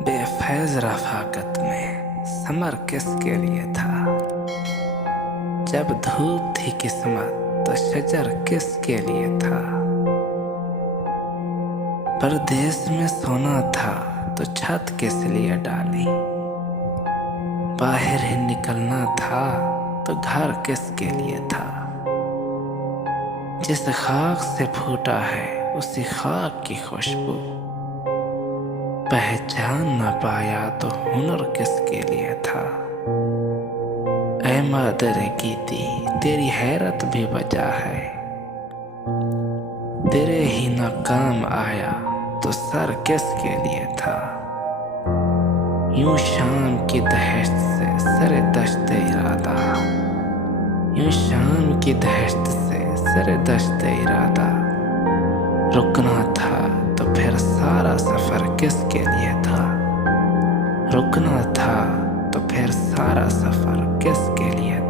बेफैज रफाकत में समर किसके लिए था। जब धूप थी किस्मत तो शजर किसके लिए था। परदेस में सोना था तो छत किस लिए डाली। बाहर ही निकलना था तो घर किसके लिए था। जिस खाक से फूटा है उसी खाक की खुशबू पहचान न पाया तो हुनर किसके लिए था। ऐ मादर गीती तेरी हैरत भी वजह है। तेरे ही न काम आया तो सर किसके लिए था। यूं शाम की दहशत से सरे दश्त इरादा। यूं शाम की दहशत से सरे दश्त इरादा। रुकना था तो फिर सारा सफर किसके लिए था। रुकना था तो फिर सारा सफर किसके लिए था।